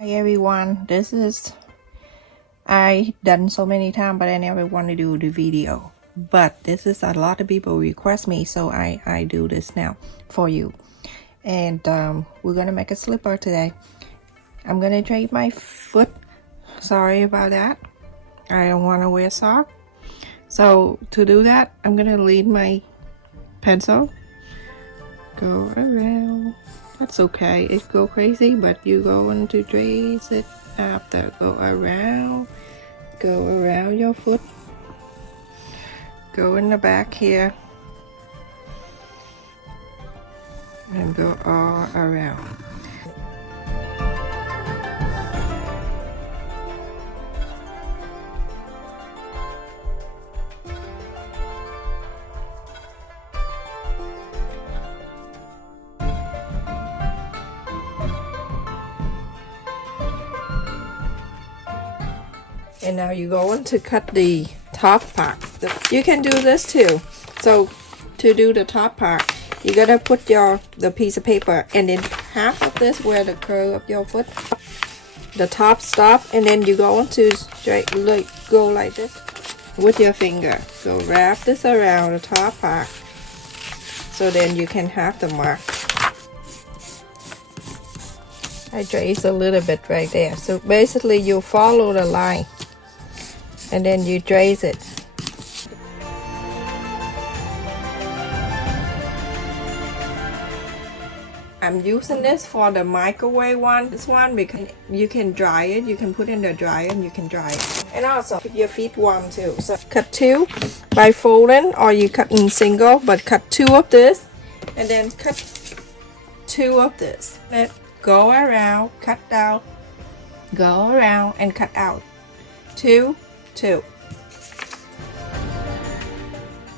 Hi everyone, this is I done so many times, but I never want to do the video. But this is a lot of people request me, so I do this now for you. And we're gonna make a slipper today. I'm gonna drape my foot. Sorry about that. I don't want to wear socks. So to do that, I'm gonna lead my pencil. Go around. That's okay. It go crazy, but you going to trace it after. Go around your foot. Go in the back here and go all around. And now you're going to cut the top part. You can do this too. So to do the top part, you gotta put the piece of paper and then half of this where the curve of your foot, the top stop, and then you go to straight, like go like this with your finger. So wrap this around the top part. So then you can have the mark. I trace a little bit right there. So basically you follow the line and then you trace it. I'm using this for the microwave one, this one, because you can dry it, you can put in the dryer and you can dry it. And also keep your feet warm too. So cut two by folding, or you cut in single, but cut two of this and then cut two of this. Let go around, cut out, go around and cut out. Two.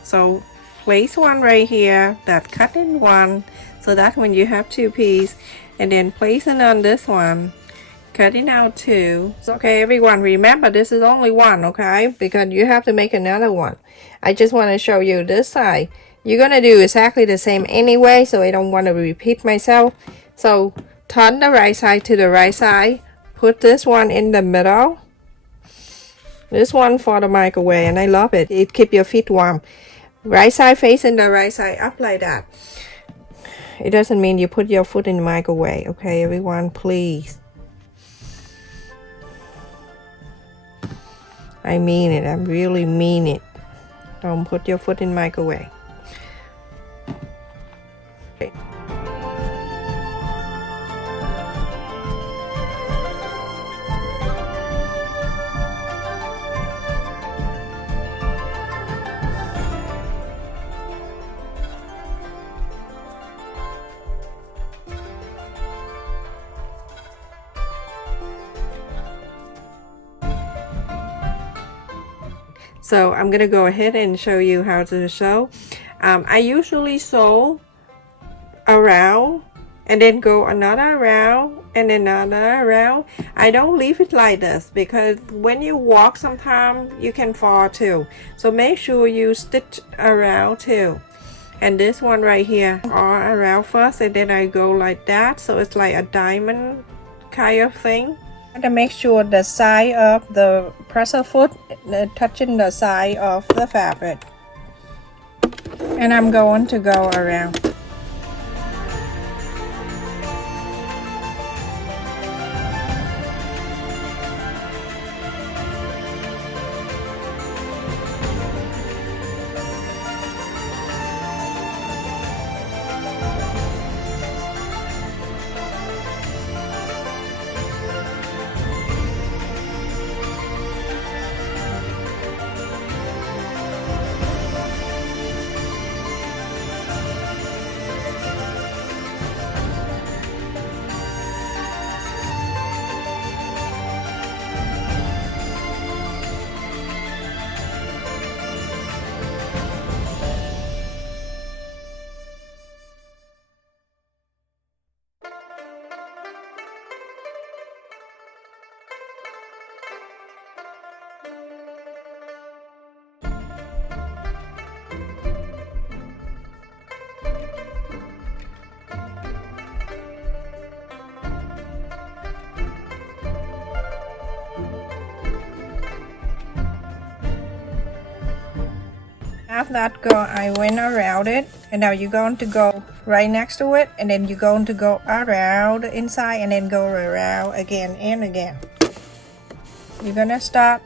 So place one right here that cut in one, so that when you have two pieces, and then place it on this one, cutting out two. Okay everyone, remember this is only one, okay, because you have to make another one. I just want to show you this side. You're gonna do exactly the same anyway, so I don't want to repeat myself. So turn the right side to the right side, put this one in the middle. This one for the microwave, and I love it. It keeps your feet warm. Right side facing the right side up like that. It doesn't mean you put your foot in the microwave, okay everyone, please. I mean it, I really mean it. Don't put your foot in the microwave. Okay. So I'm gonna go ahead and show you how to sew. I usually sew around and then go another round and another round. I don't leave it like this because when you walk sometimes you can fall too. So make sure you stitch around too. And this one right here, all around first, and then I go like that, so it's like a diamond kind of thing. To make sure the side of the presser foot touching the side of the fabric, and I'm going to go around. After that, I went around it, and now you're going to go right next to it, and then you're going to go around the inside and then go around again and again. You're gonna start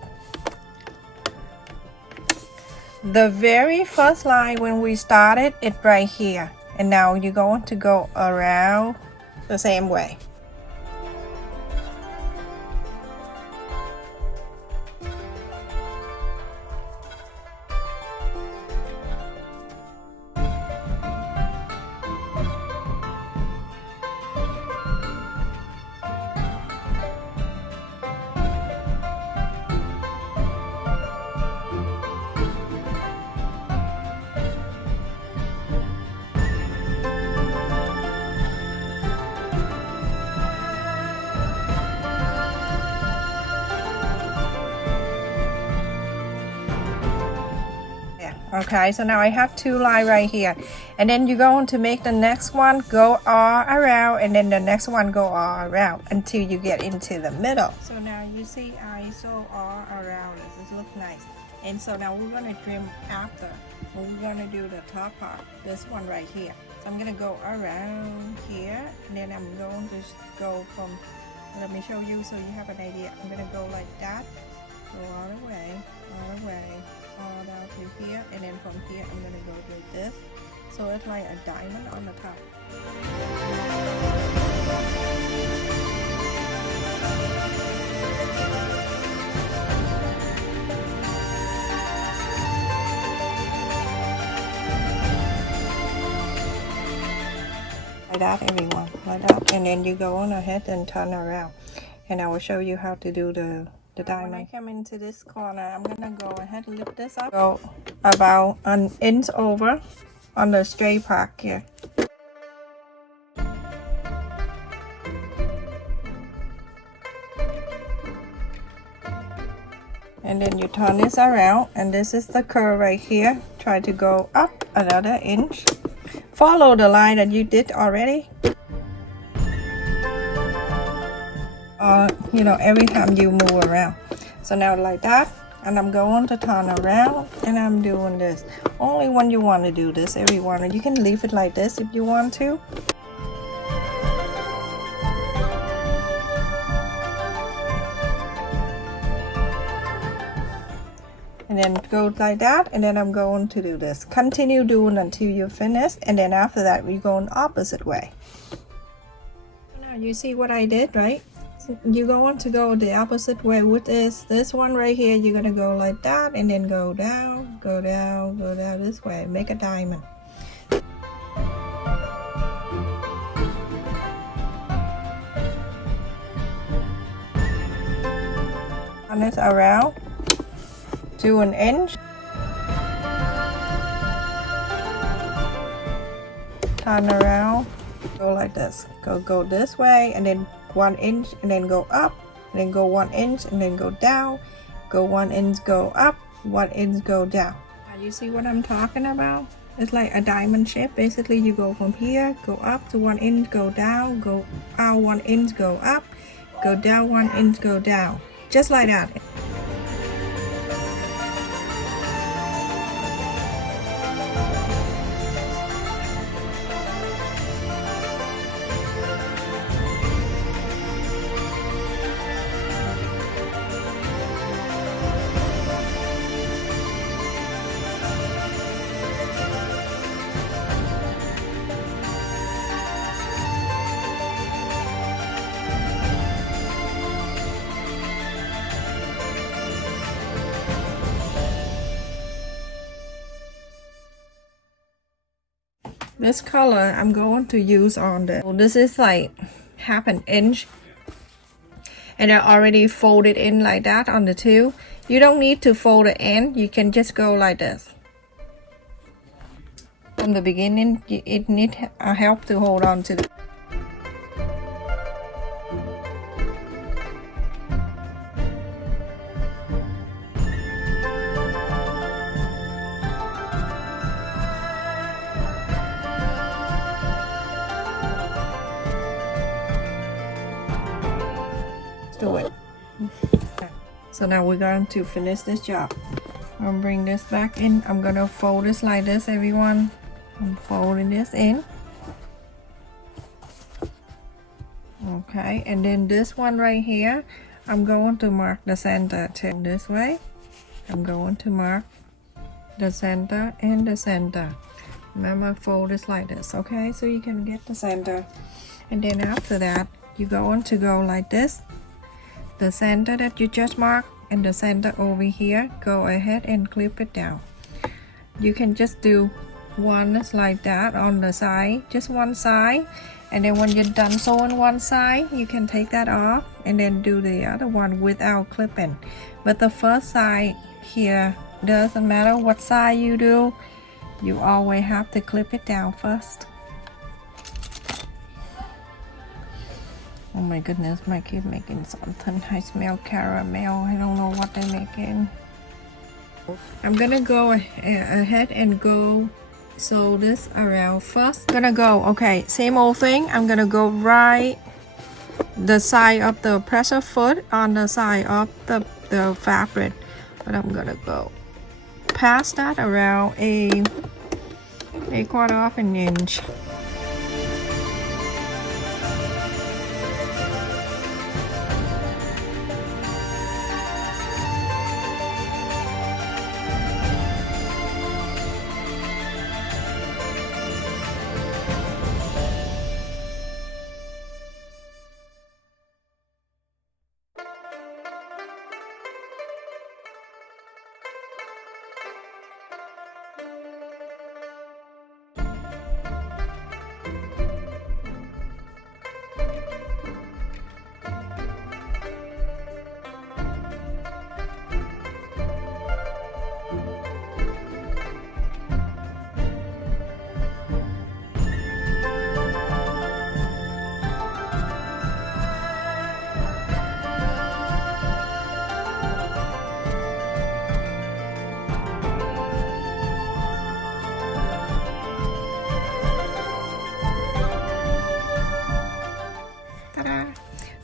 the very first line when we started it right here, and now you're going to go around the same way. Okay, so now I have two lines right here, and then you're going to make the next one go all around, and then the next one go all around until you get into the middle. So now you see I sew all around this. This looks nice. And so now we're going to trim after. We're going to do the top part, this one right here. So I'm going to go around here, and then I'm going to go from, let me show you so you have an idea. I'm going to go like that, go all the way, all down to here, and then from here I'm gonna go like this, so it's like a diamond on the top. Like that, everyone, like that, and then you go on ahead and turn around, and I will show you how to do the diamond. When I come into this corner, I'm gonna go ahead and lift this up, go about an inch over on the straight part here, and then you turn this around, and this is the curve right here. Try to go up another inch, follow the line that you did already. You know, every time you move around. So now like that, and I'm going to turn around, and I'm doing this. Only when you want to do this, everyone, and you can leave it like this if you want to. And then go like that, and then I'm going to do this. Continue doing until you're finished, and then after that we're going opposite way. Now you see what I did, right? You're going to go the opposite way with this one right here. You're gonna go like that, and then go down, go down, go down this way, make a diamond. On this around to an inch, turn around, go like this, go this way, and then 1 inch, and then go up, and then go 1 inch, and then go down, go 1 inch, go up, 1 inch, go down. Now you see what I'm talking about? It's like a diamond shape. Basically you go from here, go up to 1 inch, go down, go out 1 inch, go up, go down 1 inch, go down, just like that. This color I'm going to use on this is like 1/2 inch, and I already folded in like that on the two. You don't need to fold it in, you can just go like this. From the beginning, it needs help to hold on to the do it. So now we're going to finish this job. I'll bring this back in. I'm gonna fold this like this, everyone. I'm folding this in. Okay, and then this one right here, I'm going to mark the center too. This way, I'm going to mark the center and the center. Remember, fold this like this, okay? So you can get the center. And then after that, you're going to go like this. The center that you just marked and the center over here, go ahead and clip it down. You can just do one like that on the side, just one side. And then when you're done sewing one side, you can take that off and then do the other one without clipping. But the first side here, doesn't matter what side you do, you always have to clip it down first. Oh my goodness, my kid making something. I smell caramel. I don't know what they're making. I'm gonna go ahead and go sew this around first. Gonna go, okay, same old thing. I'm gonna go right the side of the pressure foot on the side of the fabric, but I'm gonna go past that around a quarter of an inch.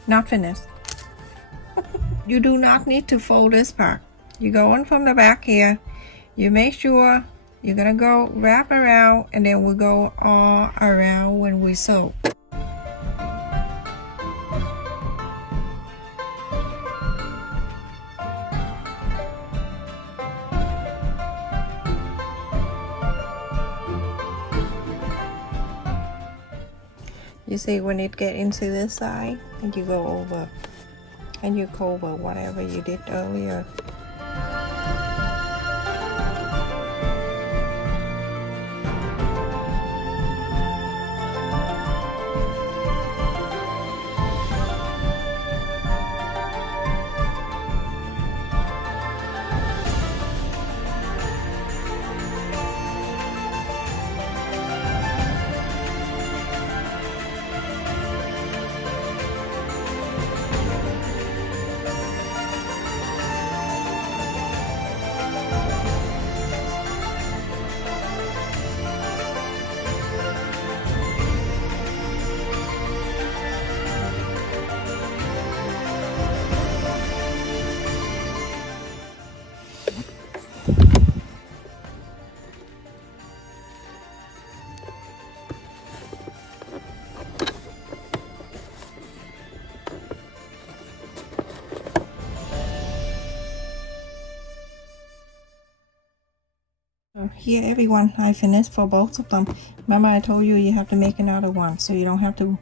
Not finished. You do not need to fold this part. You go in from the back here. You make sure you're gonna go wrap around, and then we'll go all around when we sew. You see, when it get into this side, and you go over and you cover whatever you did earlier. Here, everyone, I finished for both of them. Remember, I told you you have to make another one, so you don't have to.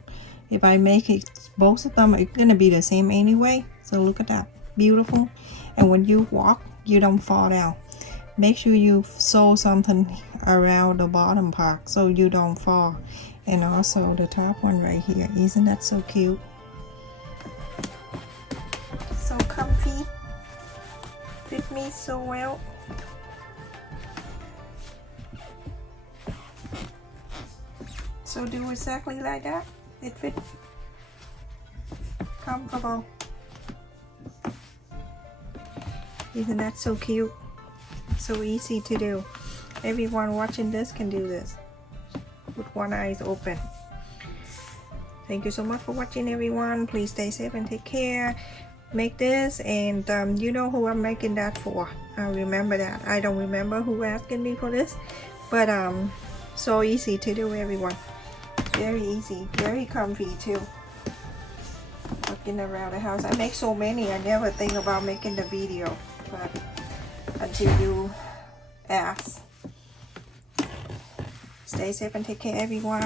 If I make it both of them, it's gonna be the same anyway. So look at that, beautiful. And when you walk, you don't fall down. Make sure you sew something around the bottom part so you don't fall. And also the top one right here, isn't that so cute? So comfy, fit me so well. So do exactly like that. It fits. Comfortable. Isn't that so cute? So easy to do. Everyone watching this can do this with one eye open. Thank you so much for watching, everyone. Please stay safe and take care. make this, and you know who I'm making that for. I remember that. I don't remember who asking me for this, but so easy to do, everyone. Very easy, very comfy too. Looking around the house, I make so many I never think about making the video, but until you ask. Stay safe and take care, everyone.